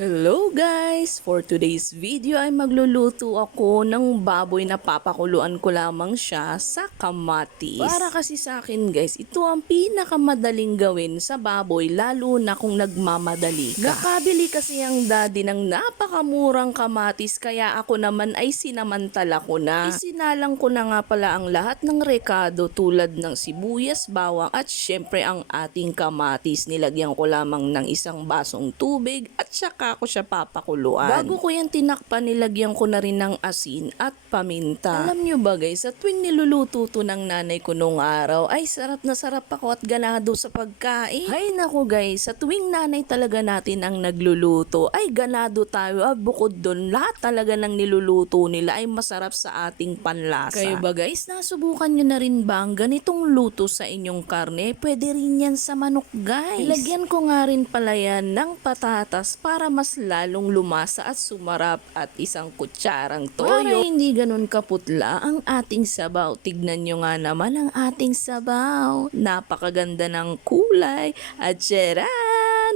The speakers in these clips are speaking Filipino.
Hello guys! For today's video ay magluluto ako ng baboy na papakuluan ko lamang siya sa kamatis. Para kasi sa akin guys, ito ang pinakamadaling gawin sa baboy lalo na kung nagmamadali ka. Nakabili kasi ang daddy ng napakamurang kamatis kaya ako naman ay sinamantala ko na. Isinalang ko na nga pala ang lahat ng rekado tulad ng sibuyas, bawang at syempre ang ating kamatis. Nilagyan ko lamang ng isang basong tubig at saka ko siya papakuluan. Bago ko yan tinakpan, nilagyan ko na rin ng asin at paminta. Alam nyo ba guys, sa tuwing niluluto to ng nanay ko nung araw, ay sarap na sarap ako at ganado sa pagkain. Ay nako guys, sa tuwing nanay talaga natin ang nagluluto, ay ganado tayo. Bukod doon, lahat talaga ng niluluto nila ay masarap sa ating panlasa. Kayo ba guys, nasubukan nyo na rin ba ang ganitong luto sa inyong karne? Pwede rin yan sa manok guys. Ilagyan ko nga rin pala yan ng patatas para mas lalong lumasa at sumarap at isang kutsarang toyo. Para hindi ganun kaputla ang ating sabaw. Tignan nyo nga naman ang ating sabaw. Napakaganda ng kulay at tsaran!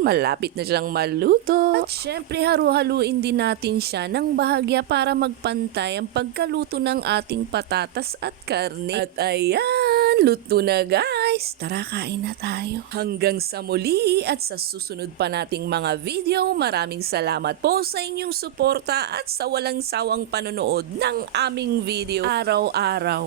Malapit na siyang maluto. At syempre halu-haluin din natin siya ng bahagya para magpantay ang pagkaluto ng ating patatas at karne. At ayan, luto na guys. Tara, kain na tayo. Hanggang sa muli at sa susunod pa nating mga video. Maraming salamat po sa inyong suporta at sa walang sawang panonood ng aming video araw-araw.